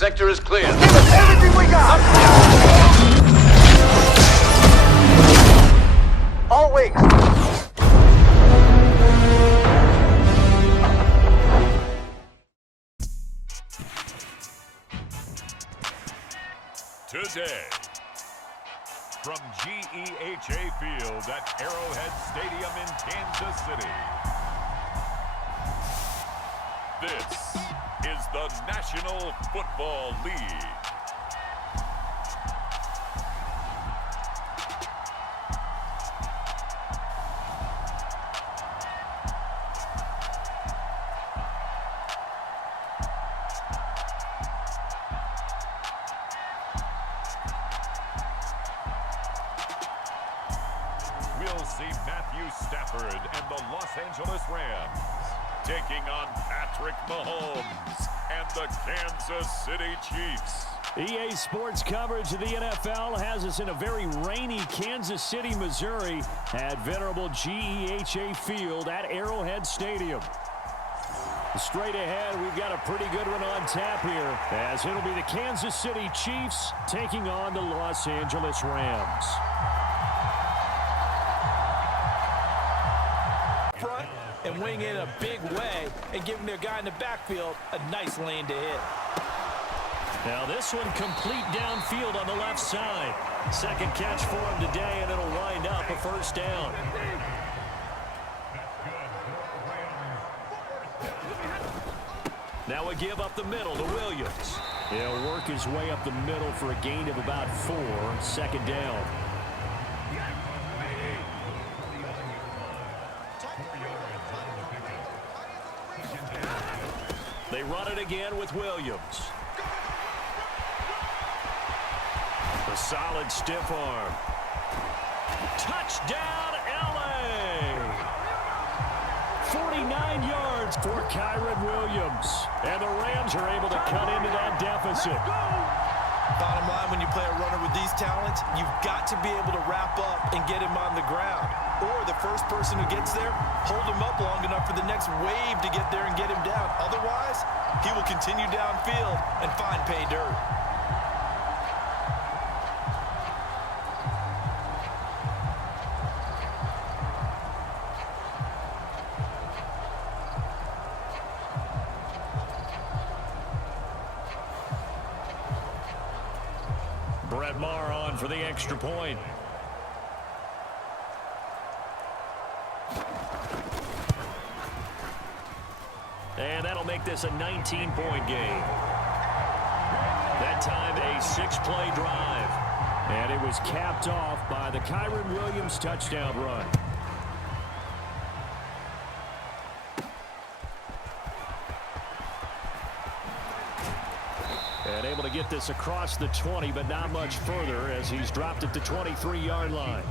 sector is clear. Give us everything we got! All wings. Today, from GEHA Field at Arrowhead Stadium in Kansas City, this is the National Football League. We'll see Matthew Stafford and the Los Angeles Rams taking on Patrick Mahomes and the Kansas City Chiefs. EA Sports coverage of the NFL has us in a very rainy Kansas City, Missouri at venerable GEHA Field at Arrowhead Stadium. Straight ahead, we've got a pretty good one on tap here, as it'll be the Kansas City Chiefs taking on the Los Angeles Rams. Front and wing in a big way and giving their guy in the backfield a nice lane to hit. Now this one complete downfield on the left side. Second catch for him today, and it'll wind up a first down. Now a give up the middle to Williams. He'll work his way up the middle for a gain of about 4. Second down. They run it again with Williams. A solid stiff arm. Touchdown, LA! 49 yards for Kyron Williams. And the Rams are able to cut into that deficit. Bottom line, when you play a runner with these talents, you've got to be able to wrap up and get him on the ground. Or the first person who gets there, hold him up long enough for the next wave to get there and get him down. Otherwise, he will continue downfield and find pay dirt. Brett Maher on for the extra point. And that'll make this a 19-point game. That time a 6-play drive. And it was capped off by the Kyron Williams touchdown run. And able to get this across the 20, but not much further as he's dropped it to 23-yard line.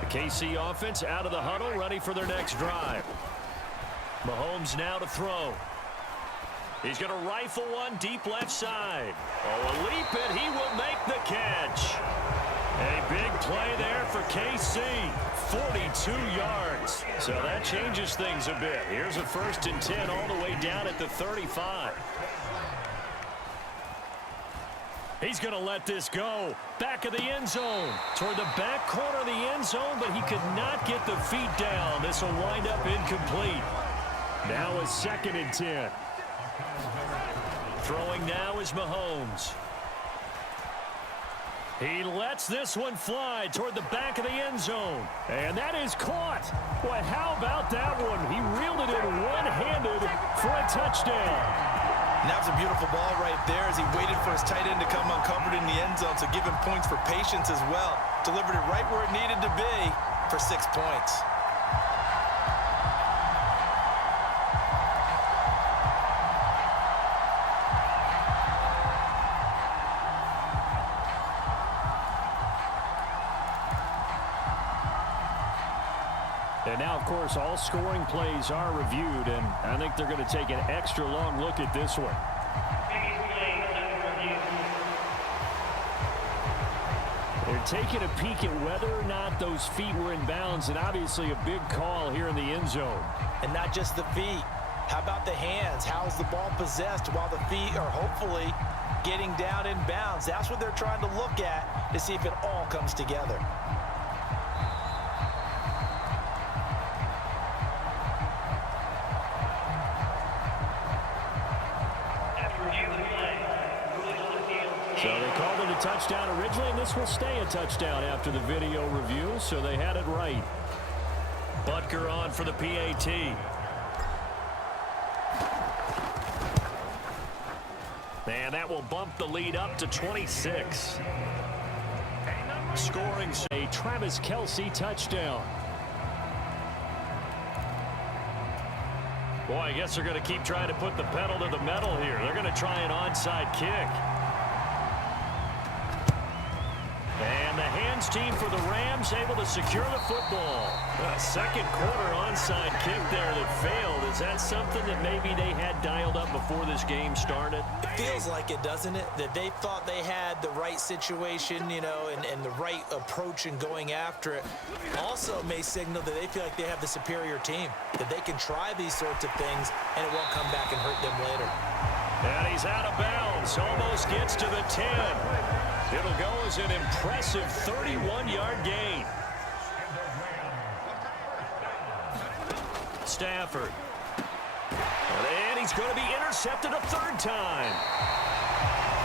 The KC offense out of the huddle, ready for their next drive. Mahomes now to throw. He's going to rifle one deep left side. Oh, a leap, and he will make the catch. A big play there for KC. 42 yards. So that changes things a bit. Here's a 1st and 10 all the way down at the 35. He's going to let this go. Back of the end zone. Toward the back corner of the end zone, but he could not get the feet down. This will wind up incomplete. Now a 2nd and 10. Throwing now is Mahomes. He lets this one fly toward the back of the end zone. And that is caught. Boy, how about that one? He reeled it in one-handed for a touchdown. And that was a beautiful ball right there as he waited for his tight end to come uncovered in the end zone, so give him points for patience as well. Delivered it right where it needed to be for 6 points. And now, of course, all scoring plays are reviewed, and I think they're going to take an extra long look at this one. They're taking a peek at whether or not those feet were in bounds, and obviously a big call here in the end zone. And not just the feet. How about the hands? How is the ball possessed while the feet are hopefully getting down in bounds? That's what they're trying to look at to see if it all comes together. So they called it a touchdown originally, and this will stay a touchdown after the video review, so they had it right. Butker on for the PAT. And that will bump the lead up to 26. Scoring a Travis Kelce touchdown. Boy, I guess they're going to keep trying to put the pedal to the metal here. They're going to try an onside kick. And the hands team for the Rams able to secure the football. A second quarter onside kick there that failed. Is that something that maybe they had dialed up before this game started? It feels like it, doesn't it? That they thought they had the right situation, you know, and the right approach in going after it. Also may signal that they feel like they have the superior team, that they can try these sorts of things and it won't come back and hurt them later. And he's out of bounds. Almost gets to the 10. It'll go as an impressive 31-yard gain. Stafford. And he's going to be intercepted a third time.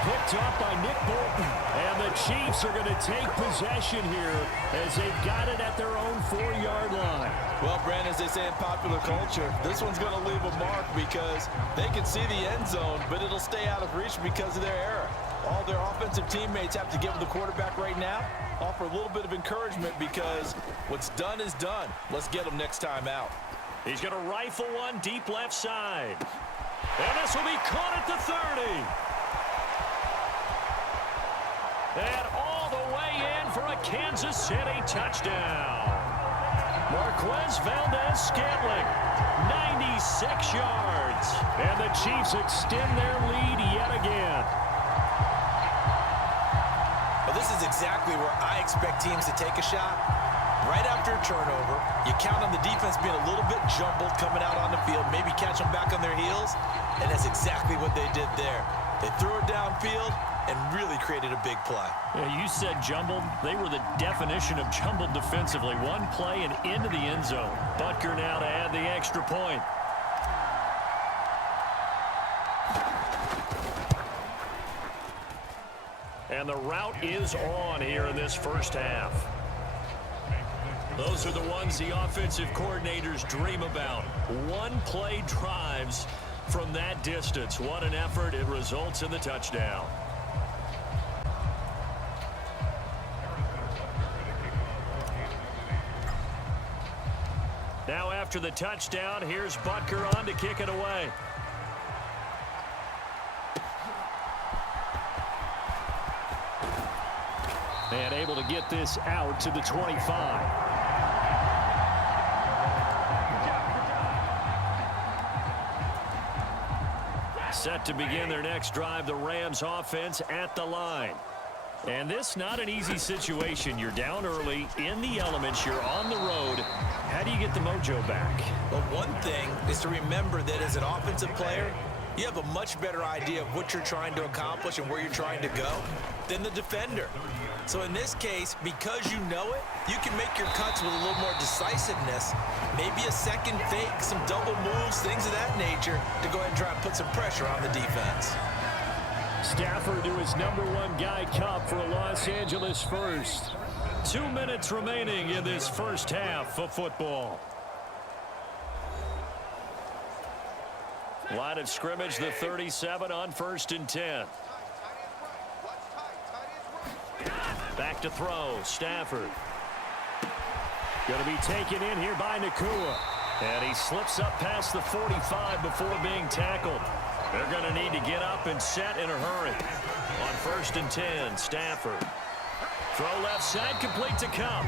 Picked up by Nick Bolton. And the Chiefs are going to take possession here as they've got it at their own 4-yard line. Well, Brandon, as they say in popular culture, this one's going to leave a mark because they can see the end zone, but it'll stay out of reach because of their error. All their offensive teammates have to give the quarterback right now, offer a little bit of encouragement because what's done is done. Let's get them next time out. He's going to rifle one deep left side. And this will be caught at the 30. And all the way in for a Kansas City touchdown. Marquez Valdez-Scantling, 96 yards. And the Chiefs extend their lead yet again. Well, this is exactly where I expect teams to take a shot. Right after a turnover, you count on the defense being a little bit jumbled coming out on the field, maybe catch them back on their heels, and that's exactly what they did there. They threw it downfield and really created a big play. Yeah, you said jumbled. They were the definition of jumbled defensively. One play and into the end zone. Butker now to add the extra point. And the route is on here in this first half. Those are the ones the offensive coordinators dream about. One-play drives from that distance. What an effort. It results in the touchdown. Now after the touchdown, here's Butker on to kick it away. And able to get this out to the 25. Set to begin their next drive, the Rams offense at the line. And this not an easy situation. You're down early, in the elements, you're on the road. How do you get the mojo back? Well, one thing is to remember that as an offensive player, you have a much better idea of what you're trying to accomplish and where you're trying to go than the defender. So in this case, because you know it, you can make your cuts with a little more decisiveness. Maybe a second fake, some double moves, things of that nature to go ahead and try and put some pressure on the defense. Stafford to his #1 guy Cup for a Los Angeles first. 2 minutes remaining in this first half of football. Line of scrimmage, the 37 on 1st and 10. Back to throw, Stafford. Going to be taken in here by Nakua. And he slips up past the 45 before being tackled. They're going to need to get up and set in a hurry. On 1st and 10, Stafford. Throw left side, complete to Cup.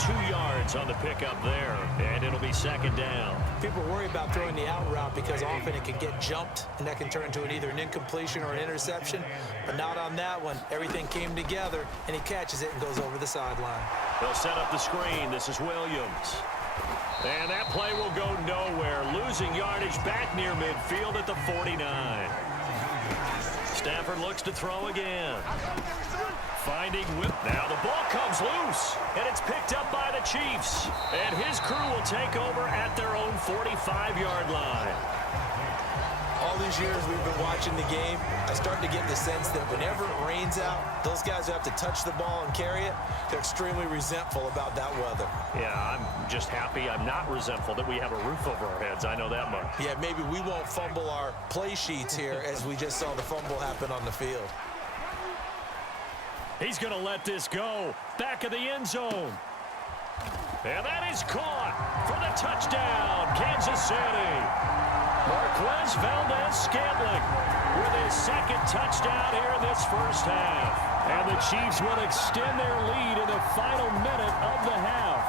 2 yards on the pickup there, and it'll be 2nd down. People worry about throwing the out route because often it can get jumped, and that can turn into either an incompletion or an interception. But not on that one. Everything came together, and he catches it and goes over the sideline. They'll set up the screen. This is Williams. And that play will go nowhere, losing yardage back near midfield at the 49. Stafford looks to throw again. Finding Whip. Now the ball comes loose, and it's picked up by the Chiefs. And his crew will take over at their own 45-yard line. All these years we've been watching the game, I start to get the sense that whenever it rains out, those guys who have to touch the ball and carry it, they're extremely resentful about that weather. Yeah, I'm just happy I'm not resentful that we have a roof over our heads. I know that much. Yeah, maybe we won't fumble our play sheets here as we just saw the fumble happen on the field. He's going to let this go. Back of the end zone. And that is caught for the touchdown, Kansas City. Marquez Valdez-Scantling with his second touchdown here in this first half. And the Chiefs will extend their lead in the final minute of the half.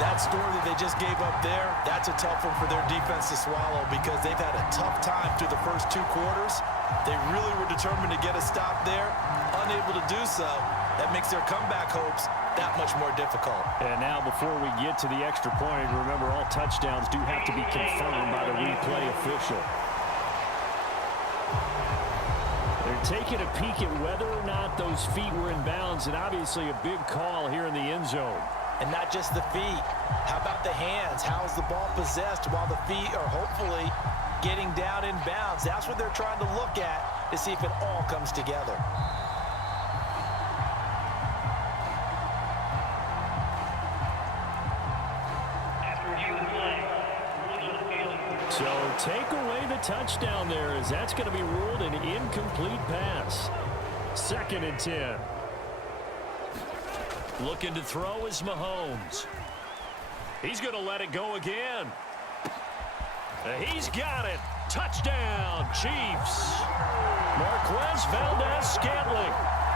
That score that they just gave up there, that's a tough one for their defense to swallow because they've had a tough time through the first two quarters. They really were determined to get a stop there, unable to do so. That makes their comeback hopes that much more difficult. And now before we get to the extra point, remember all touchdowns do have to be confirmed by the replay official. They're taking a peek at whether or not those feet were in bounds, and obviously a big call here in the end zone. And not just the feet. How about the hands? How is the ball possessed while the feet are hopefully getting down in bounds? That's what they're trying to look at to see if it all comes together. So take away the touchdown there as that's going to be ruled an incomplete pass. 2nd and 10. Looking to throw is Mahomes. He's going to let it go again. He's got it. Touchdown, Chiefs. Marquez Valdez-Scantling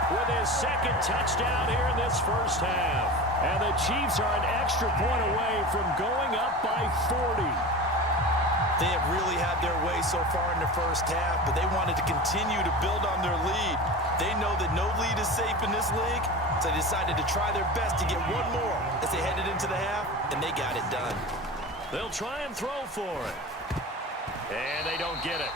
with his second touchdown here in this first half. And the Chiefs are an extra point away from going up by 40. They have really had their way so far in the first half, but they wanted to continue to build on their lead. They know that no lead is safe in this league, so they decided to try their best to get one more as they headed into the half, and they got it done. They'll try and throw for it. And they don't get it.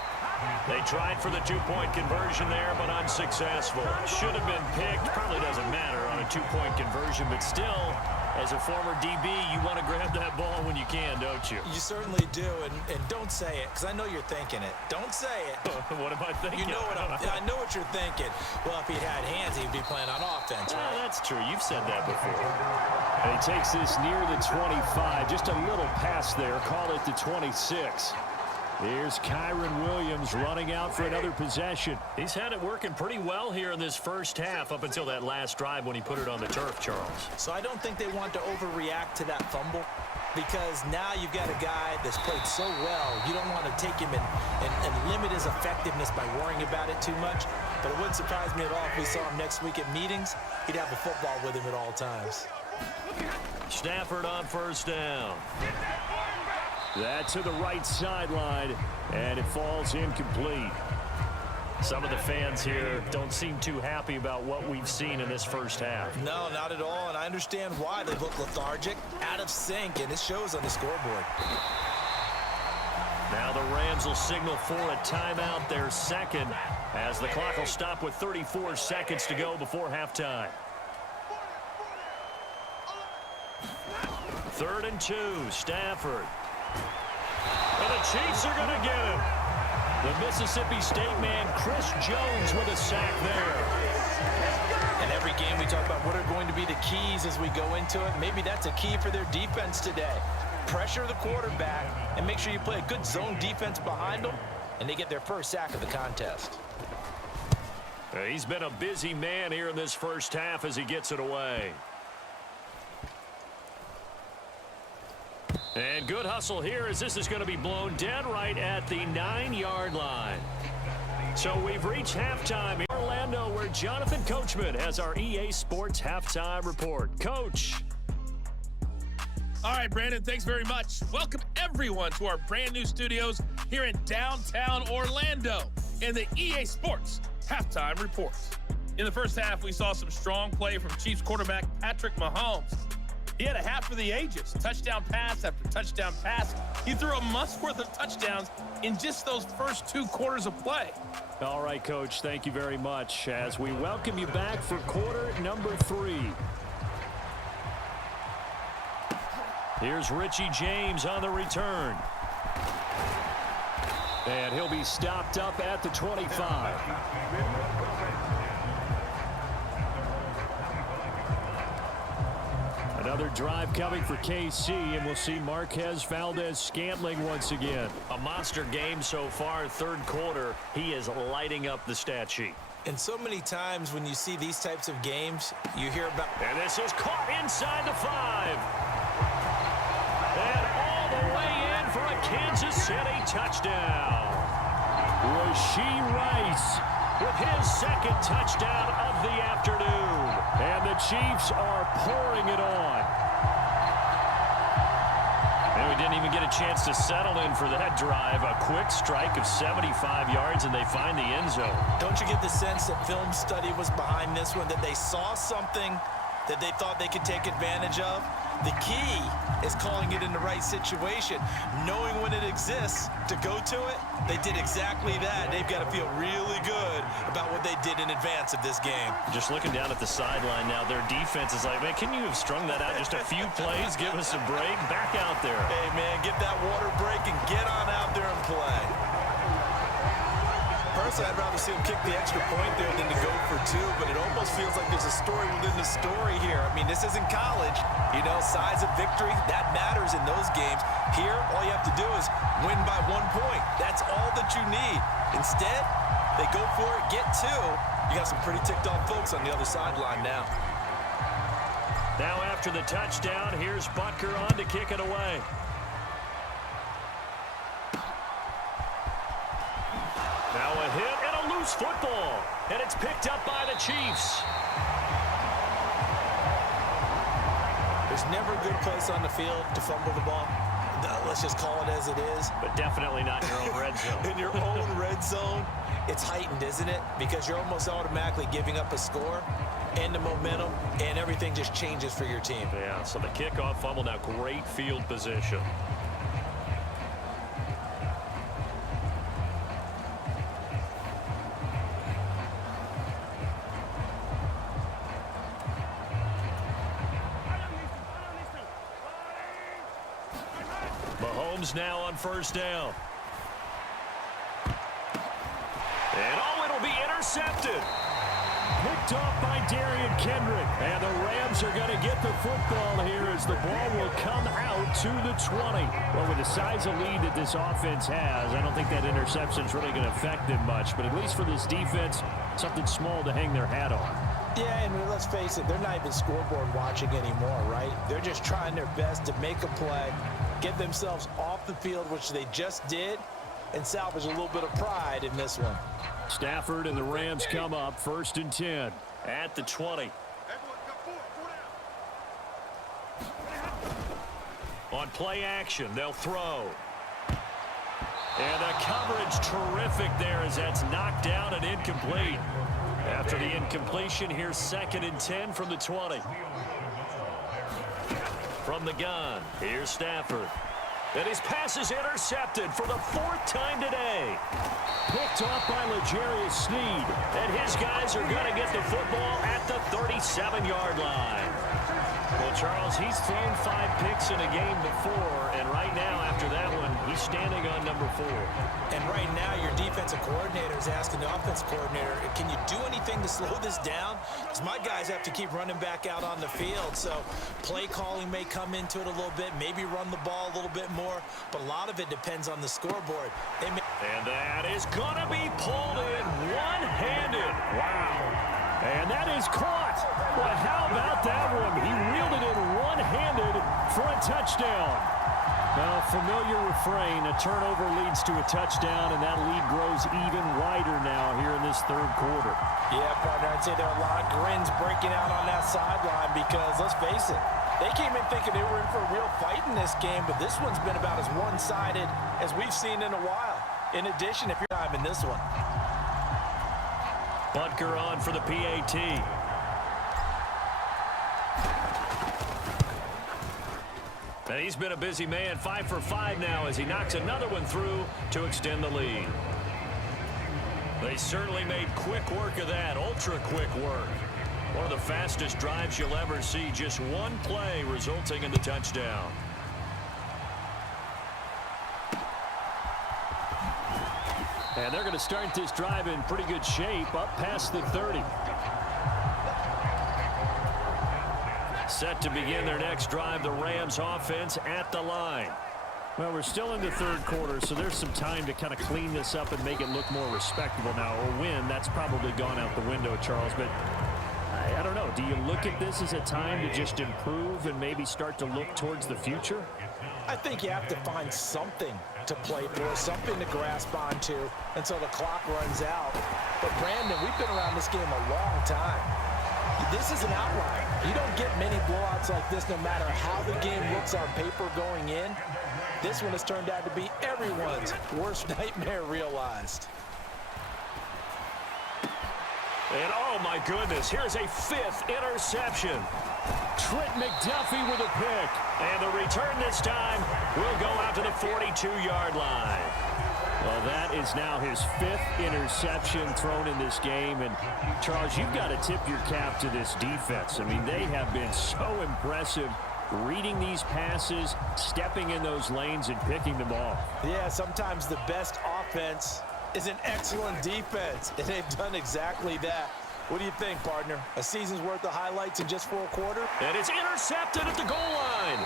They tried for the two-point conversion there, but unsuccessful. Should have been picked. Probably doesn't matter on a two-point conversion, but still, as a former DB, you want to grab that ball when you can, don't you? You certainly do, and don't say it, because I know you're thinking it. Don't say it. What am I thinking? You know what I know what you're thinking. Well, if he had hands, he'd be playing on offense, right? That's true. You've said that before. And he takes this near the 25. Just a little pass there. Call it the 26. Here's Kyron Williams running out for another possession. He's had it working pretty well here in this first half up until that last drive when he put it on the turf, Charles. So I don't think they want to overreact to that fumble because now you've got a guy that's played so well. You don't want to take him and limit his effectiveness by worrying about it too much. But it wouldn't surprise me at all if we saw him next week at meetings. He'd have a football with him at all times. Stafford on first down. That to the right sideline, and it falls incomplete. Some of the fans here don't seem too happy about what we've seen in this first half. No, not at all, and I understand why. They look lethargic, out of sync, and it shows on the scoreboard. Now the Rams will signal for a timeout, their second, as the clock will stop with 34 seconds to go before halftime. 3rd and 2, Stafford. And the Chiefs are going to get him. The Mississippi State man, Chris Jones, with a sack there. In every game we talk about what are going to be the keys as we go into it. Maybe that's a key for their defense today. Pressure the quarterback and make sure you play a good zone defense behind them, and they get their first sack of the contest. He's been a busy man here in this first half as he gets it away. And good hustle here as this is going to be blown dead right at the 9-yard line. So we've reached halftime in Orlando where Jonathan Coachman has our EA Sports Halftime Report. Coach. All right, Brandon, thanks very much. Welcome, everyone, to our brand new studios here in downtown Orlando in the EA Sports Halftime Report. In the first half, we saw some strong play from Chiefs quarterback Patrick Mahomes. He had a half for the ages. Touchdown pass after touchdown pass. He threw a month's worth of touchdowns in just those first 2 quarters of play. All right, Coach, thank you very much as we welcome you back for quarter number 3. Here's Richie James on the return. And he'll be stopped up at the 25. Another drive coming for KC, and we'll see Marquez Valdez-Scantling once again. A monster game so far, 3rd quarter. He is lighting up the stat sheet. And so many times when you see these types of games, you hear about... And this is caught inside the 5. And all the way in for a Kansas City touchdown. Rashee Rice with his 2nd touchdown of the afternoon. And the Chiefs are pouring it on. And we didn't even get a chance to settle in for that drive. A quick strike of 75 yards, and they find the end zone. Don't you get the sense that film study was behind this one, that they saw something that they thought they could take advantage of? The key is calling it in the right situation, knowing when it exists to go to it. They did exactly that. They've got to feel really good about what they did in advance of this game. Just looking down at the sideline now, their defense is like, man, can you have strung that out just a few plays? Give us a break. Back out there. Hey, man, get that water break and get on out there and play. Personally, I'd rather see him kick the extra point there than to go for 2, but it almost feels like there's a story within the story here. I mean, this isn't college. You know, size of victory, that matters in those games. Here, all you have to do is win by 1 point. That's all that you need. Instead, they go for it, get 2. You got some pretty ticked off folks on the other sideline now. Now after the touchdown, here's Butker on to kick it away. Now a hit and a loose football. And it's picked up by the Chiefs. There's never a good place on the field to fumble the ball. Let's just call it as it is. But definitely not in your own red zone. In your own red zone, it's heightened, isn't it? Because you're almost automatically giving up a score and the momentum, and everything just changes for your team. Yeah, so the kickoff fumble, now great field position. Mahomes now on 1st down. And it'll be intercepted. Picked off by Darian Kendrick. And the Rams are going to get the football here as the ball will come out to the 20. Well, with the size of lead that this offense has, I don't think that interception is really going to affect them much. But at least for this defense, something small to hang their hat on. Yeah, and let's face it, they're not even scoreboard watching anymore, right? They're just trying their best to make a play, get themselves off the field, which they just did, and salvage a little bit of pride in this one. Stafford and the Rams come up 1st and 10 at the 20. On play action, they'll throw. And the coverage terrific there as that's knocked down and incomplete. After the incompletion, here's 2nd and 10 from the 20. From the gun, here's Stafford. And his pass is intercepted for the 4th time today. Picked off by L'Jarius Sneed. And his guys are going to get the football at the 37-yard line. Well, Charles, he's thrown 5 picks in a game before, and right now, after that one, he's standing on number 4. And right now, your defensive coordinator is asking the offensive coordinator, can you do anything to slow this down? Because my guys have to keep running back out on the field, so play calling may come into it a little bit, maybe run the ball a little bit more, but a lot of it depends on the scoreboard. And that is going to be pulled in one-handed. Wow. And that is caught. Well, how about that one? He reeled it in one-handed for a touchdown. Now, familiar refrain, a turnover leads to a touchdown, and that lead grows even wider now here in this 3rd quarter. Yeah, partner, I'd say there are a lot of grins breaking out on that sideline because, let's face it, they came in thinking they were in for a real fight in this game, but this one's been about as one-sided as we've seen in a while. In addition, if you're time in this one. Butker on for the PAT. And he's been a busy man, 5 for 5 now as he knocks another one through to extend the lead. They certainly made quick work of that, ultra quick work. One of the fastest drives you'll ever see, just one play resulting in the touchdown. And they're going to start this drive in pretty good shape, up past the 30. Set to begin their next drive, the Rams offense at the line. Well, we're still in the third quarter, so there's some time to kind of clean this up and make it look more respectable now. A win, that's probably gone out the window, Charles, but I don't know. Do you look at this as a time to just improve and maybe start to look towards the future? I think you have to find something to play for, something to grasp onto until the clock runs out. But, Brandon, we've been around this game a long time. This is an outlier. You don't get many blowouts like this no matter how the game looks on paper going in. This one has turned out to be everyone's worst nightmare realized. And oh my goodness, here's a 5th interception. Trent McDuffie with a pick. And the return this time will go out to the 42-yard line. Well, that is now his 5th interception thrown in this game. And, Charles, you've got to tip your cap to this defense. I mean, they have been so impressive reading these passes, stepping in those lanes, and picking them off. Yeah, sometimes the best offense is an excellent defense, and they've done exactly that. What do you think, partner? A season's worth of highlights in just 4 quarters? And it's intercepted at the goal line.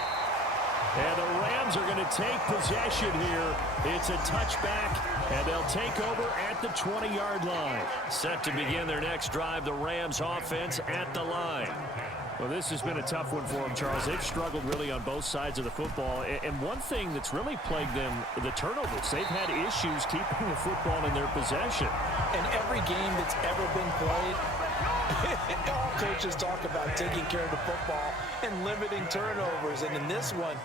And the Rams are going to take possession here. It's a touchback, and they'll take over at the 20-yard line. Set to begin their next drive, the Rams offense at the line. Well, this has been a tough one for them, Charles. They've struggled really on both sides of the football. And one thing that's really plagued them, the turnovers. They've had issues keeping the football in their possession. In every game that's ever been played, all coaches talk about taking care of the football and limiting turnovers. And in this one,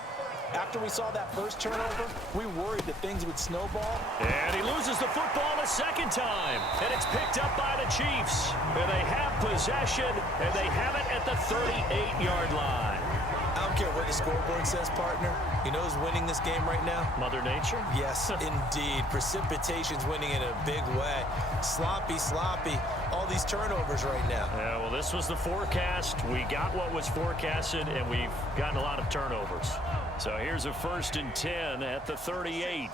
after we saw that first turnover, we worried that things would snowball. And he loses the football a second time. And it's picked up by the Chiefs. And they have possession, and they have it at the 38-yard line. I don't care what the scoreboard says, partner. You know who's winning this game right now? Mother Nature? Yes, indeed. Precipitation's winning in a big way. Sloppy, all these turnovers right now. Yeah, well, this was the forecast. We got what was forecasted, and we've gotten a lot of turnovers. So here's a 1st and 10 at the 38.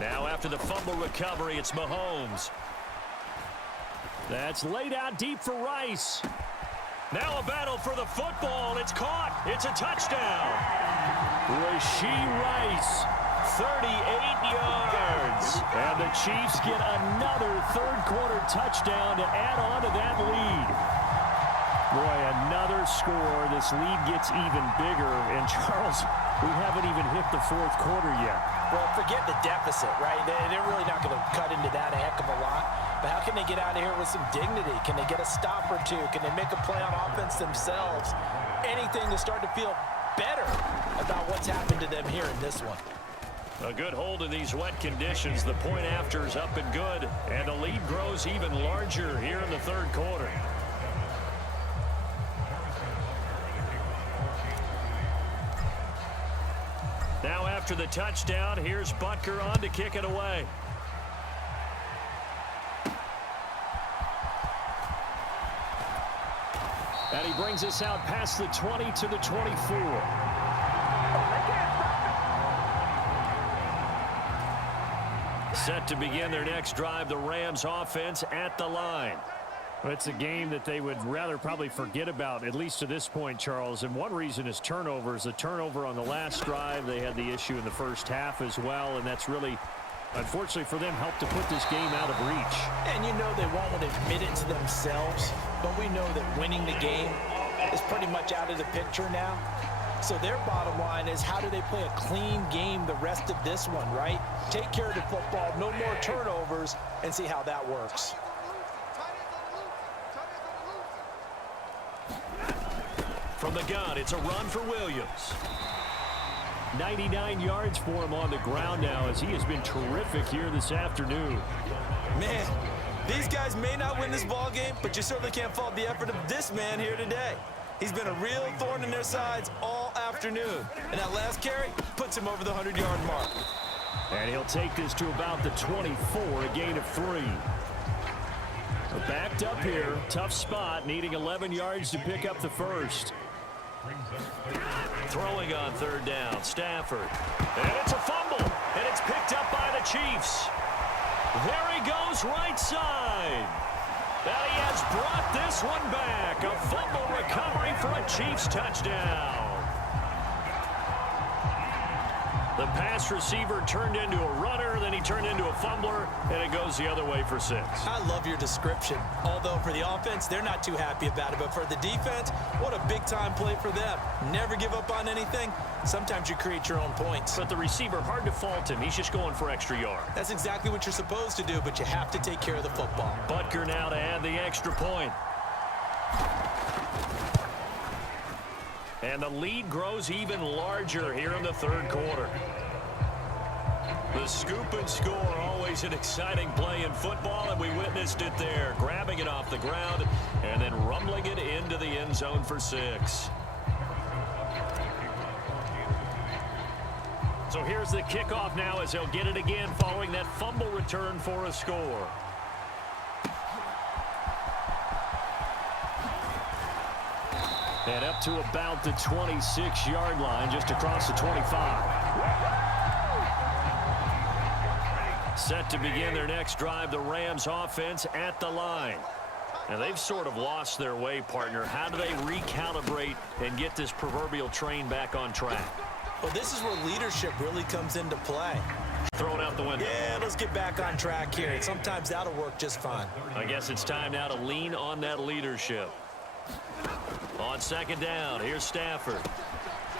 Now after the fumble recovery, it's Mahomes. That's laid out deep for Rice. Now a battle for the football. It's caught. It's a touchdown. Rashee Rice, 38 yards. And the Chiefs get another third-quarter touchdown to add on to that lead. Boy, another score. This lead gets even bigger. And, Charles, we haven't even hit the 4th quarter yet. Well, forget the deficit, right? They're really not going to cut into that a heck of a lot. But how can they get out of here with some dignity? Can they get a stop or two? Can they make a play on offense themselves? Anything to start to feel better about what's happened to them here in this one. A good hold in these wet conditions. The point after is up and good. And the lead grows even larger here in the 3rd quarter. Now after the touchdown, here's Butker on to kick it away. And he brings us out past the 20 to the 24. Set to begin their next drive, the Rams offense at the line. It's a game that they would rather probably forget about, at least to this point, Charles. And one reason is turnovers. The turnover on the last drive, they had the issue in the first half as well, and that's really, unfortunately for them, helped to put this game out of reach. And you know they won't want to admit it to themselves, but we know that winning the game is pretty much out of the picture now. So their bottom line is, how do they play a clean game the rest of this one, right? Take care of the football, no more turnovers, and see how that works. From the gun, it's a run for Williams. 99 yards for him on the ground now, as he has been terrific here this afternoon. Man, these guys may not win this ball game, but you certainly can't fault the effort of this man here today. He's been a real thorn in their sides all afternoon. afternoon. And that last carry puts him over the 100-yard mark. And he'll take this to about the 24, a gain of 3. Backed up here, tough spot, needing 11 yards to pick up the first. Throwing on third down, Stafford. And it's a fumble, and it's picked up by the Chiefs. There he goes, right side. And he has brought this one back. A fumble recovery for a Chiefs touchdown. The pass receiver turned into a runner, then he turned into a fumbler, and it goes the other way for 6. I love your description. Although for the offense, they're not too happy about it. But for the defense, what a big-time play for them. Never give up on anything. Sometimes you create your own points. But the receiver, hard to fault him. He's just going for extra yard. That's exactly what you're supposed to do, but you have to take care of the football. Butker now to add the extra point. And the lead grows even larger here in the third quarter. The scoop and score, always an exciting play in football, and we witnessed it there. Grabbing it off the ground and then rumbling it into the end zone for 6. So here's the kickoff now as they'll get it again following that fumble return for a score. And up to about the 26-yard line, just across the 25. Set to begin their next drive, the Rams offense at the line. And they've sort of lost their way, partner. How do they recalibrate and get this proverbial train back on track? Well, this is where leadership really comes into play. Throw it out the window. Yeah, let's get back on track here. And sometimes that'll work just fine. I guess it's time now to lean on that leadership. On second down, here's Stafford.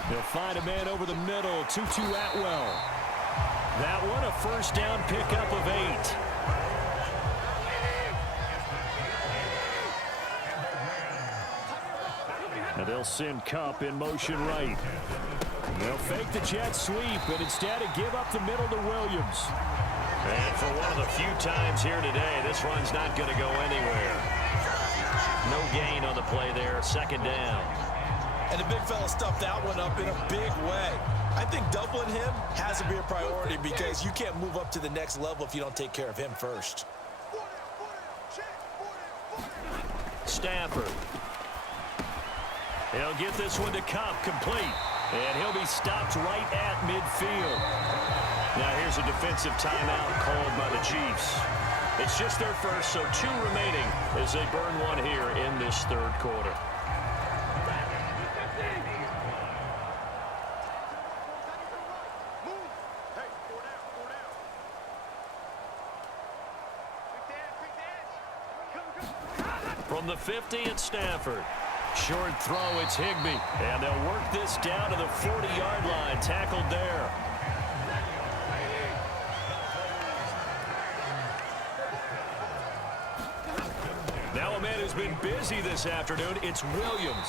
He'll find a man over the middle, Tutu Atwell. That one, a first down pickup of 8. And they'll send Kupp in motion right. They'll fake the jet sweep, and instead give up the middle to Williams. And for one of the few times here today, this run's not going to go anywhere. No gain on the play there, second down. And the big fella stuffed that one up in a big way. I think doubling him has to be a priority because you can't move up to the next level if you don't take care of him first. Stafford. He'll get this one to Kupp, complete. And he'll be stopped right at midfield. Now here's a defensive timeout called by the Chiefs. It's just their first, so 2 remaining as they burn one here in this third quarter. From the 50, it's Stafford. Short throw, it's Higbee. And they'll work this down to the 40-yard line. Tackled there. Now a man who's been busy this afternoon, it's Williams.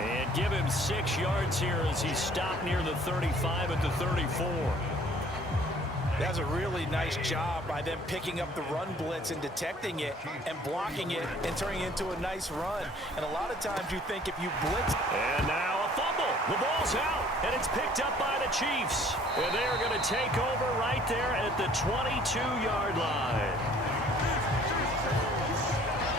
And give him 6 yards here as he's stopped near the 35 at the 34. That's a really nice job by them picking up the run blitz and detecting it and blocking it and turning it into a nice run. And a lot of times you think if you blitz. And now a fumble. The ball's out, and it's picked up by the Chiefs. And they're going to take over right there at the 22-yard line.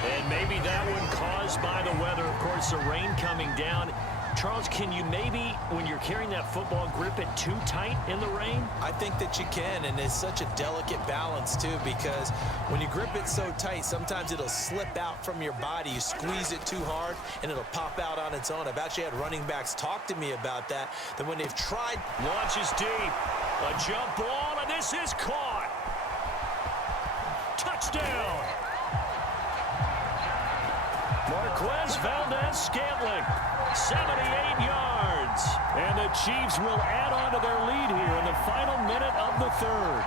And maybe that one caused by the weather. Of course, the rain coming down. Charles, can you maybe, when you're carrying that football, grip it too tight in the rain? I think that you can, and it's such a delicate balance, too, because when you grip it so tight, sometimes it'll slip out from your body. You squeeze it too hard, and it'll pop out on its own. I've actually had running backs talk to me about that when they've tried. Launches deep. A jump ball, and this is caught. Touchdown. Marquez Valdez-Scantling. 78 yards. And the Chiefs will add on to their lead here in the final minute of the third.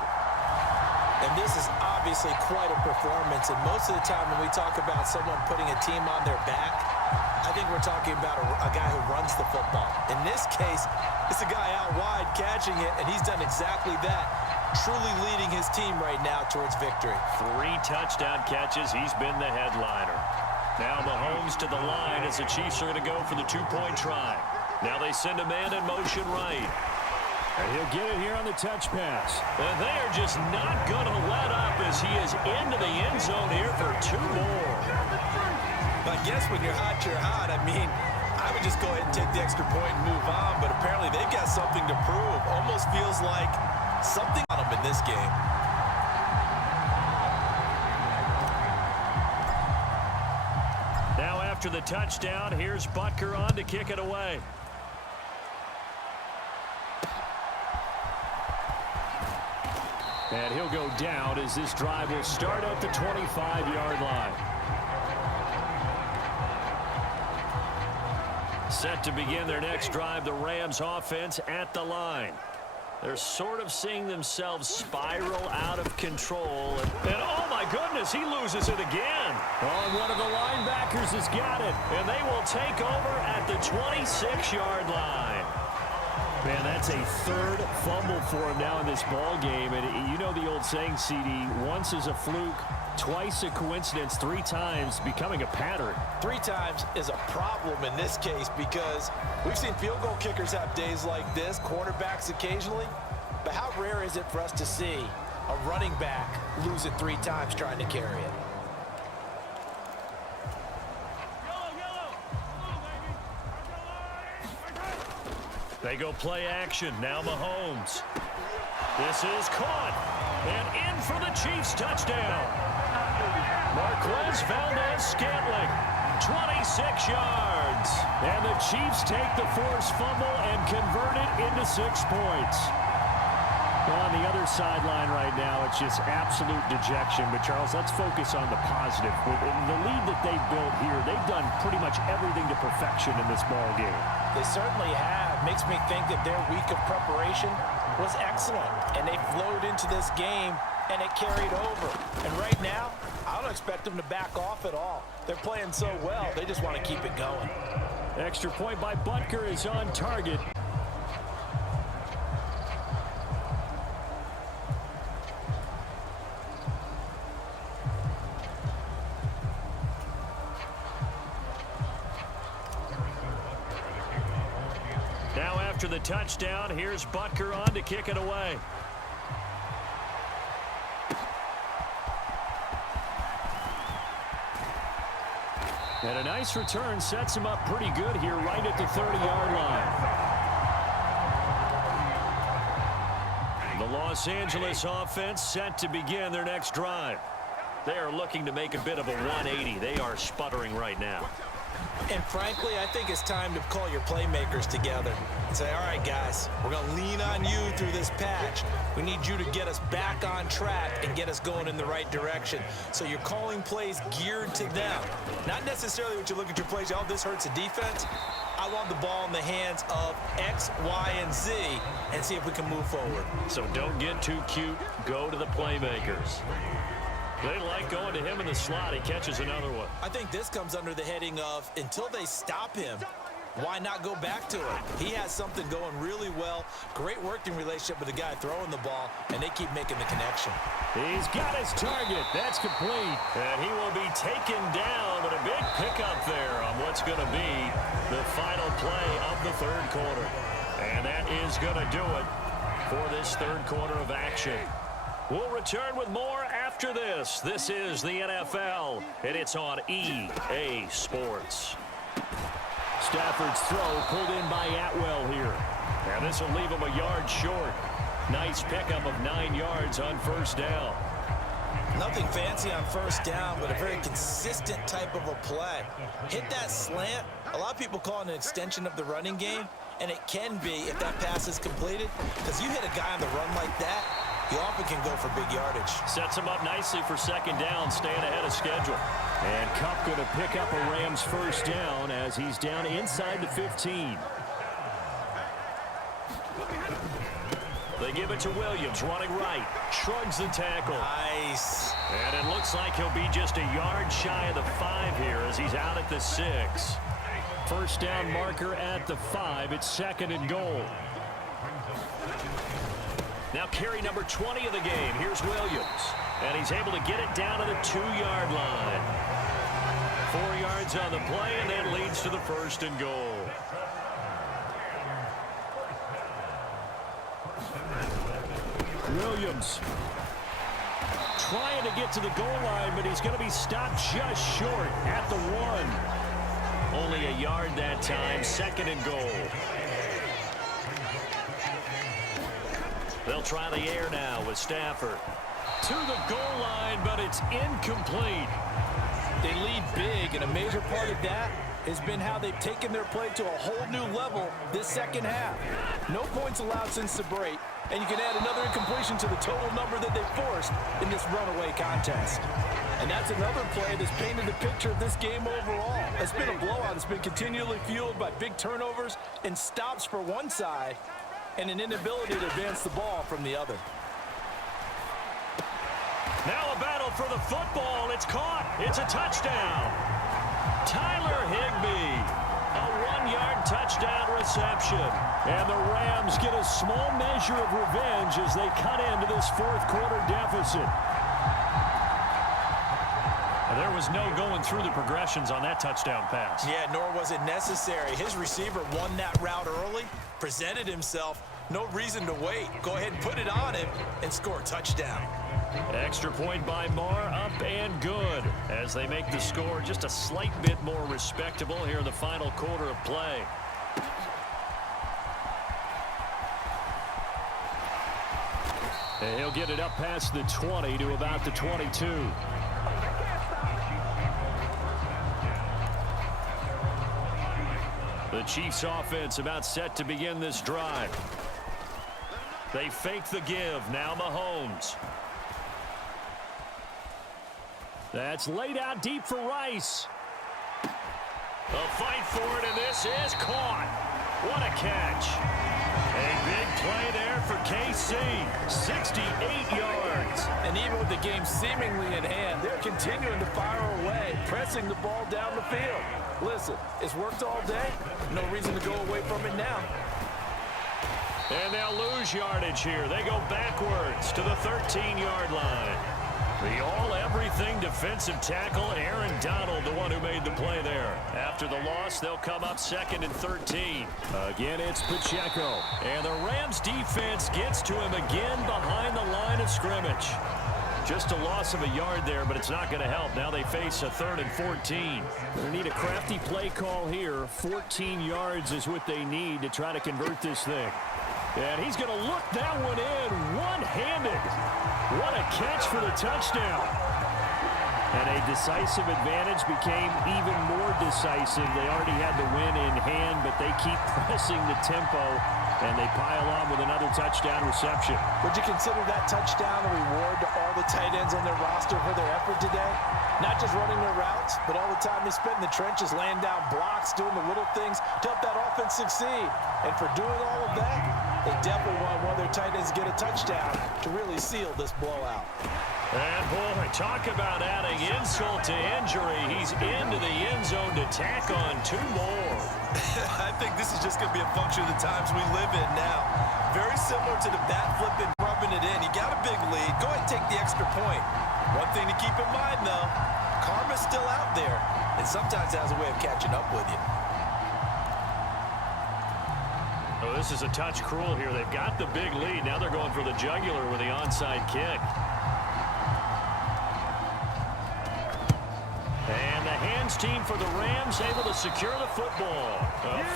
And this is obviously quite a performance. And most of the time when we talk about someone putting a team on their back, I think we're talking about a guy who runs the football. In this case, it's a guy out wide catching it, and he's done exactly that, truly leading his team right now towards victory. 3 touchdown catches. He's been the headliner. Now Mahomes to the line as the Chiefs are going to go for the 2-point try. Now they send a man in motion right. And he'll get it here on the touch pass. And they are just not going to let up as he is into the end zone here for 2 more. I guess when you're hot, I mean, I would just go ahead and take the extra point and move on, but apparently they've got something to prove. Almost feels like something on them in this game. Now after the touchdown, here's Butker on to kick it away. And he'll go down as this drive will start at the 25-yard line. Set to begin their next drive, the Rams offense at the line. They're sort of seeing themselves spiral out of control. And oh my goodness, he loses it again. Oh, and one of the linebackers has got it. And they will take over at the 26-yard line. Man, that's a third fumble for him now in this ball game. And you know the old saying, CD, once is a fluke, twice a coincidence, 3 times becoming a pattern. 3 times is a problem in this case because we've seen field goal kickers have days like this, quarterbacks occasionally. But how rare is it for us to see a running back lose it 3 times trying to carry it? They go play action. Now Mahomes. This is caught. And in for the Chiefs touchdown. Marquez Valdez-Scantling. 26 yards. And the Chiefs take the forced fumble and convert it into 6 points. Well, on the other sideline right now, it's just absolute dejection. But, Charles, let's focus on the positive. With the lead that they've built here, they've done pretty much everything to perfection in this ball game. They certainly have. Makes me think that their week of preparation was excellent. And they flowed into this game, and it carried over. And right now, I don't expect them to back off at all. They're playing so well, they just want to keep it going. Extra point by Butker is on target. Now after the touchdown, here's Butker on to kick it away. And a nice return sets him up pretty good here right at the 30-yard line. The Los Angeles offense set to begin their next drive. They are looking to make a bit of a 180. They are sputtering right now. And frankly, I think it's time to call your playmakers together and say, all right, guys, we're going to lean on you through this patch. We need you to get us back on track and get us going in the right direction. So you're calling plays geared to them. Not necessarily what you look at your plays, oh, this hurts the defense. I want the ball in the hands of X, Y, and Z and see if we can move forward. So don't get too cute. Go to the playmakers. They like going to him in the slot. He catches another one. I think this comes under the heading of until they stop him, why not go back to it? He has something going really well. Great working relationship with the guy throwing the ball, and they keep making the connection. He's got his target. That's complete. And he will be taken down, but a big pickup there on what's going to be the final play of the third quarter. And that is going to do it for this third quarter of action. We'll return with more after this. This is the NFL, and it's on EA Sports. Stafford's throw pulled in by Atwell here. And this will leave him a yard short. Nice pickup of 9 yards on first down. Nothing fancy on first down, but a very consistent type of a play. Hit that slant. A lot of people call it an extension of the running game, and it can be if that pass is completed, because you hit a guy on the run like that, you often can go for big yardage. Sets him up nicely for second down, staying ahead of schedule. And Kupp going to pick up a Rams first down as he's down inside the 15. They give it to Williams, running right. Shrugs the tackle. Nice. And it looks like he'll be just a yard shy of the 5 here as he's out at the 6. First down marker at the 5. It's second and goal. Now carry number 20 of the game. Here's Williams. And he's able to get it down to the 2-yard line. 4 yards on the play, and that leads to the first and goal. Williams trying to get to the goal line, but he's going to be stopped just short at the 1. Only a yard that time, 2nd and goal. They'll try the air now with Stafford. To the goal line, but it's incomplete. They lead big, and a major part of that has been how they've taken their play to a whole new level this second half. No points allowed since the break, and you can add another incompletion to the total number that they forced in this runaway contest. And that's another play that's painted the picture of this game overall. It's been a blowout. It's been continually fueled by big turnovers and stops for one side and an inability to advance the ball from the other. Now a battle for the football. It's caught. It's a touchdown. Tyler Higbee, a 1-yard touchdown reception. And the Rams get a small measure of revenge as they cut into this 4th quarter deficit. There was no going through the progressions on that touchdown pass. Yeah, nor was it necessary. His receiver won that route early, presented himself. No reason to wait. Go ahead and put it on him and score a touchdown. Extra point by Marr, up and good, as they make the score just a slight bit more respectable here in the final quarter of play. And he'll get it up past the 20 to about the 22. The Chiefs offense about set to begin this drive. They fake the give. Now Mahomes. That's laid out deep for Rice. A fight for it, and this is caught. What a catch. A big play there for KC. 68 yards. And even with the game seemingly in hand, they're continuing to fire away, pressing the ball down the field. Listen, it's worked all day. No reason to go away from it now. And they'll lose yardage here. They go backwards to the 13-yard line. The all-everything defensive tackle, Aaron Donald, the one who made the play there. After the loss, they'll come up 2nd and 13. Again, it's Pacheco. And the Rams defense gets to him again behind the line of scrimmage. Just a loss of a yard there, but it's not going to help. Now they face a 3rd and 14. They need a crafty play call here. 14 yards is what they need to try to convert this thing. And he's going to look that one in one-handed. What a catch for the touchdown. And a decisive advantage became even more decisive. They already had the win in hand, but they keep pressing the tempo, and they pile on with another touchdown reception. Would you consider that touchdown a reward to all the tight ends on their roster for their effort today? Not just running their routes, but all the time they spent in the trenches, laying down blocks, doing the little things to help that offense succeed. And for doing all of that, they definitely want one of their tight ends to get a touchdown to really seal this blowout. And boy, talk about adding insult to injury. He's into the end zone to tack on 2 more. I think this is just going to be a function of the times we live in now. Very similar to the bat flipping, rubbing it in. You got a big lead. Go ahead and take the extra point. One thing to keep in mind, though, karma's still out there, and sometimes it has a way of catching up with you. Oh, this is a touch cruel here. They've got the big lead. Now they're going for the jugular with the onside kick. And the hands team for the Rams able to secure the football.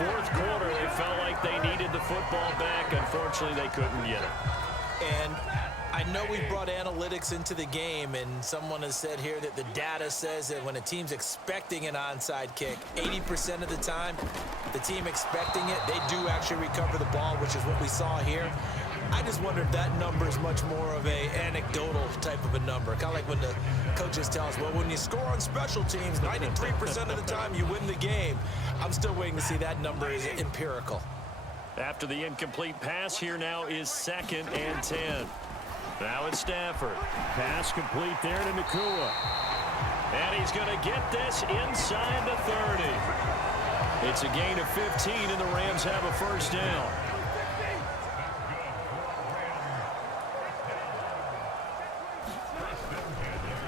4th quarter, they felt like they needed the football back. Unfortunately, they couldn't get it. And I know we brought analytics into the game, and someone has said here that the data says that when a team's expecting an onside kick, 80% of the time, the team expecting it, they do actually recover the ball, which is what we saw here. I just wonder if that number is much more of a anecdotal type of a number. Kind of like when the coaches tell us, well, when you score on special teams, 93% of the time you win the game. I'm still waiting to see that number is empirical. After the incomplete pass, here now is 2nd and 10. Now it's Stafford. Pass complete there to Nakua. And he's going to get this inside the 30. It's a gain of 15, and the Rams have a first down.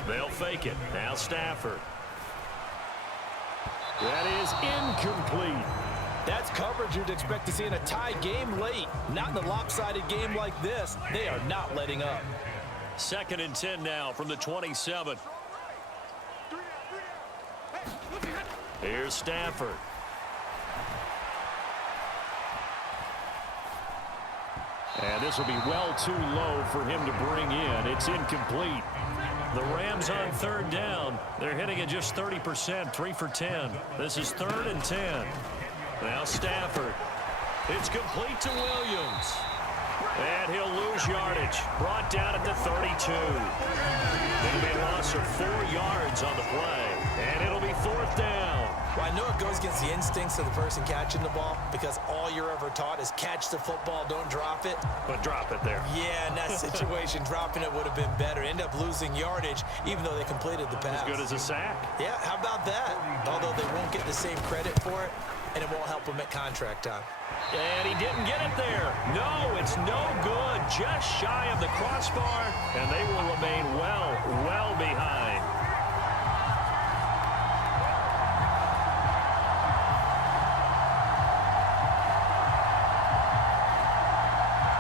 They'll fake it. Now Stafford. That is incomplete. That's coverage you'd expect to see in a tie game late. Not in a lopsided game like this. They are not letting up. 2nd and 10 now from the 27. Here's Stafford. And this will be well too low for him to bring in. It's incomplete. The Rams on 3rd down. They're hitting at just 30%, 3 for 10. This is 3rd and 10. Now Stafford. It's complete to Williams. And he'll lose yardage. Brought down at the 32. It'll be a loss of 4 yards on the play. And it'll be 4th down. Well, I know it goes against the instincts of the person catching the ball because all you're ever taught is catch the football, don't drop it. But drop it there. Yeah, in that situation, dropping it would have been better. End up losing yardage even though they completed the pass. As good as a sack. Yeah, how about that? Although they won't get the same credit for it, and it won't help them at contract time. And he didn't get it there. No, it's no good. Just shy of the crossbar, and they will remain well behind.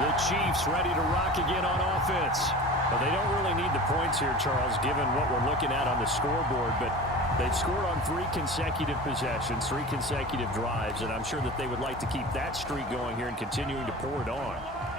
The Chiefs ready to rock again on offense. Well, they don't really need the points here, Charles, given what we're looking at on the scoreboard, but they've scored on 3 consecutive possessions, 3 consecutive drives, and I'm sure that they would like to keep that streak going here and continuing to pour it on.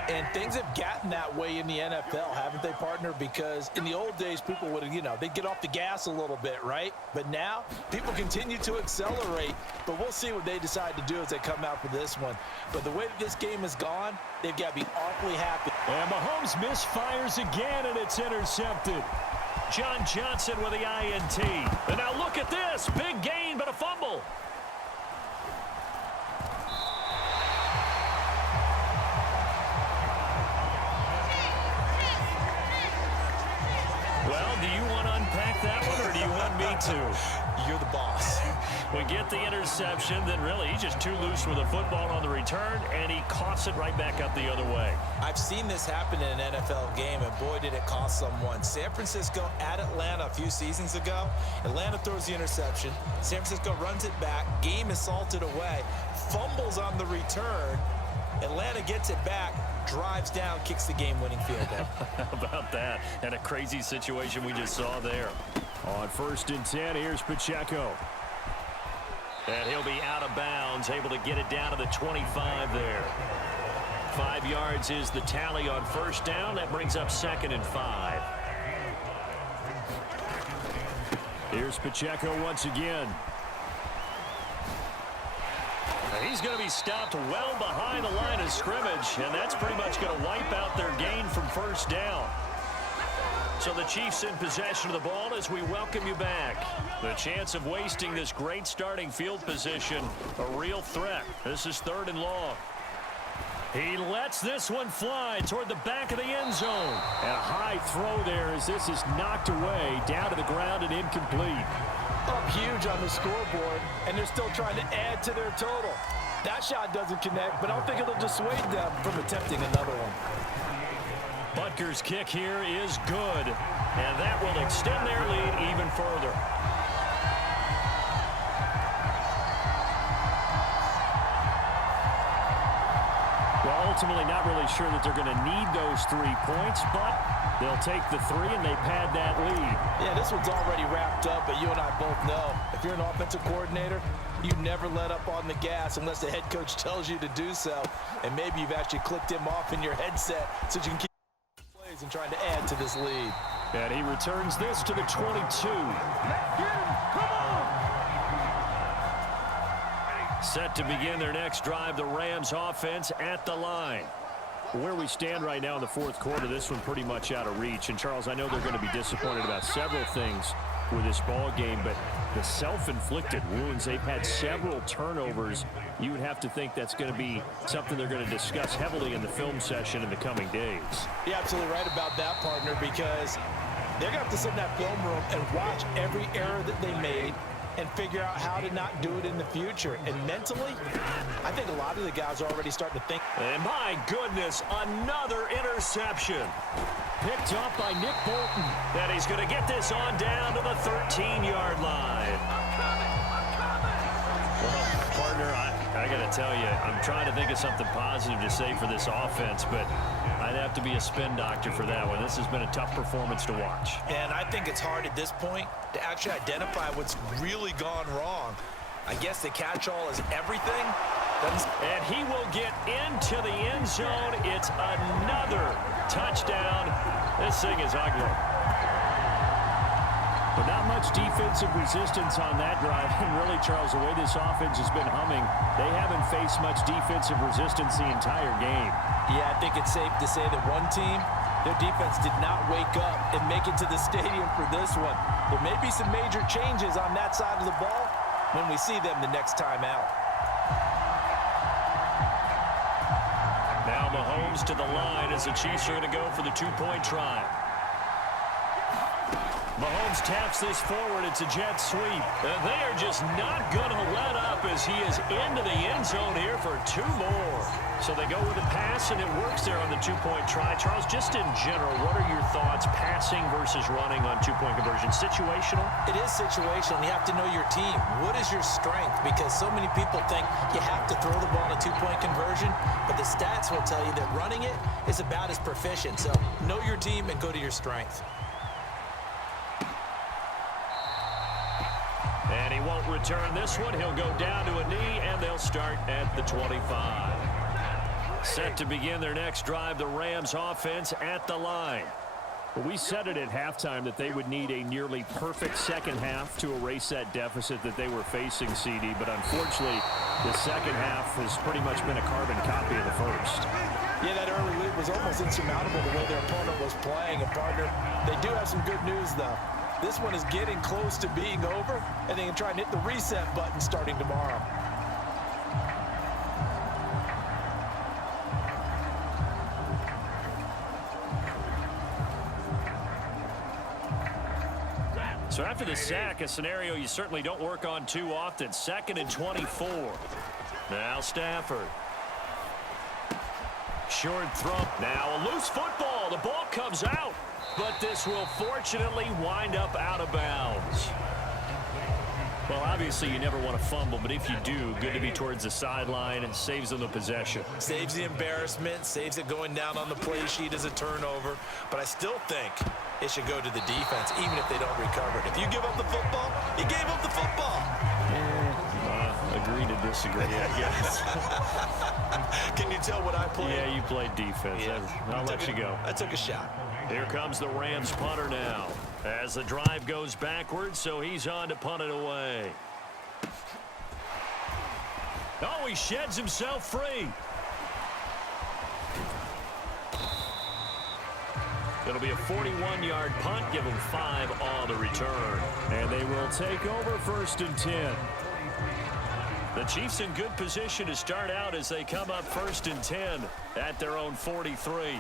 And things have gotten that way in the NFL, haven't they, partner? Because in the old days, people would, they'd get off the gas a little bit, right? But now, people continue to accelerate. But we'll see what they decide to do as they come out for this one. But the way that this game has gone, they've got to be awfully happy. And Mahomes misfires again, and it's intercepted. John Johnson with the INT. And now look at this. Big gain, but a fumble. Well, do you want to unpack that one, or do you want me to? You're the boss. We get the interception, then really he's just too loose with the football on the return, and he coughs it right back up the other way. I've seen this happen in an NFL game, and boy, did it cost someone. San Francisco at Atlanta a few seasons ago. Atlanta throws the interception. San Francisco runs it back. Game is salted away. Fumbles on the return. Atlanta gets it back. Drives down, kicks the game-winning field goal. How about that? And a crazy situation we just saw there. On 1st and 10, here's Pacheco. And he'll be out of bounds, able to get it down to the 25 there. 5 yards is the tally on 1st down. That brings up 2nd and 5. Here's Pacheco once again. He's going to be stopped well behind the line of scrimmage, and that's pretty much going to wipe out their gain from 1st down. So the Chiefs in possession of the ball as we welcome you back. The chance of wasting this great starting field position, a real threat. This is 3rd and long. He lets this one fly toward the back of the end zone. And a high throw there as this is knocked away, down to the ground and incomplete. Up huge on the scoreboard, and they're still trying to add to their total. That shot doesn't connect, but I don't think it'll dissuade them from attempting another one. Butker's kick here is good, and that will extend their lead even further. Well, ultimately not really sure that they're going to need those 3 points, but they'll take the 3 and they pad that lead. Yeah, this one's already wrapped up, but you and I both know if you're an offensive coordinator, you never let up on the gas unless the head coach tells you to do so. And maybe you've actually clicked him off in your headset so you can keep plays and trying to add to this lead. And he returns this to the 22. Set to begin their next drive, the Rams offense at the line. Where we stand right now in the 4th quarter, this one pretty much out of reach. And, Charles, I know they're going to be disappointed about several things with this ball game, but the self-inflicted wounds, they've had several turnovers. You would have to think that's going to be something they're going to discuss heavily in the film session in the coming days. You're absolutely right about that, partner, because they're going to have to sit in that film room and watch every error that they made and figure out how to not do it in the future. And mentally, I think a lot of the guys are already starting to think. And my goodness, another interception. Picked up by Nick Bolton. And he's going to get this on down to the 13-yard line. Well, partner, I I got to tell you, I'm trying to think of something positive to say for this offense, but I'd have to be a spin doctor for that one. This has been a tough performance to watch. And I think it's hard at this point to actually identify what's really gone wrong. I guess the catch-all is everything. And he will get into the end zone. It's another touchdown. This thing is ugly. But not much defensive resistance on that drive. And really, Charles, the way this offense has been humming, they haven't faced much defensive resistance the entire game. Yeah, I think it's safe to say that one team, their defense did not wake up and make it to the stadium for this one. There may be some major changes on that side of the ball when we see them the next time out. Now Mahomes to the line as the Chiefs are going to go for the two-point try. Mahomes taps this forward. It's a jet sweep. And they are just not going to let up as he is into the end zone here for two more. So they go with a pass, and it works there on the two-point try. Charles, just in general, what are your thoughts passing versus running on two-point conversion? Situational? It is situational. You have to know your team. What is your strength? Because so many people think you have to throw the ball in a two-point conversion, but the stats will tell you that running it is about as proficient. So know your team and go to your strength. And he won't return this one. He'll go down to a knee, and they'll start at the 25. Set to begin their next drive, the Rams offense at the line. Well, we said it at halftime that they would need a nearly perfect second half to erase that deficit that they were facing, CD. But unfortunately, the second half has pretty much been a carbon copy of the first. Yeah, that early lead was almost insurmountable the way their opponent was playing. And, partner, they do have some good news, though. This one is getting close to being over, and they can try and hit the reset button starting tomorrow. So after the sack, a scenario you certainly don't work on too often. 2nd and 24. Now Stafford. Short throw. Now a loose football. The ball comes out. But this will fortunately wind up out of bounds. Well, obviously you never want to fumble, but if you do, good to be towards the sideline and saves them the possession. Saves the embarrassment, saves it going down on the play sheet as a turnover. But I still think it should go to the defense, even if they don't recover it. If you give up the football, you gave up the football. Agree to disagree, I guess. Can you tell what I played? Yeah, you played defense. Yeah. I'll let you go. I took a shot. Here comes the Rams punter now. As the drive goes backwards, so he's on to punt it away. Oh, he sheds himself free. It'll be a 41-yard punt. Give him 5 on the return. And they will take over 1st and 10. The Chiefs in good position to start out as they come up 1st and 10 at their own 43.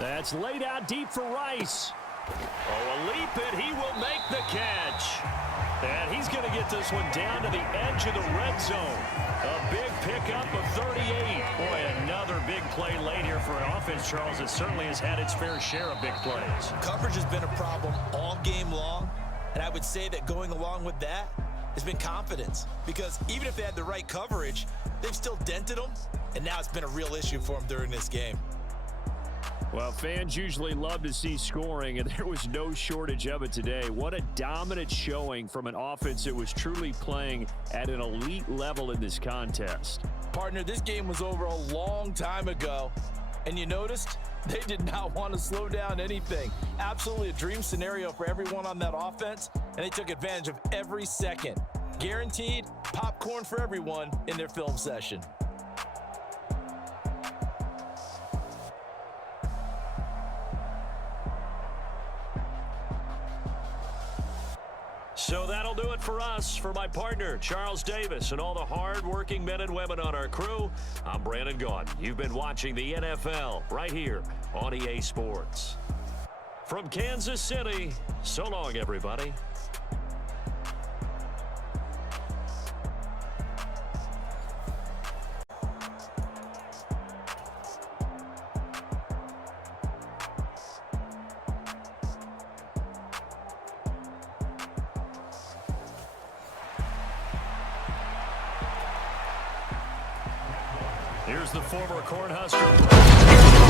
That's laid out deep for Rice. Oh, a leap it. He will make the catch. And he's going to get this one down to the edge of the red zone. A big pickup of 38. Boy, another big play late here for an offense, Charles, that certainly has had its fair share of big plays. Coverage has been a problem all game long, and I would say that going along with that has been confidence. Because even if they had the right coverage, they've still dented them, and now it's been a real issue for them during this game. Well, fans usually love to see scoring, and there was no shortage of it today. What a dominant showing from an offense that was truly playing at an elite level in this contest. Partner, this game was over a long time ago, and you noticed they did not want to slow down anything. Absolutely a dream scenario for everyone on that offense, and they took advantage of every second. Guaranteed popcorn for everyone in their film session. So that'll do it for us. For my partner, Charles Davis, and all the hard-working men and women on our crew, I'm Brandon Gaudin. You've been watching the NFL right here on EA Sports. From Kansas City, so long, everybody. Here's the former Cornhusker.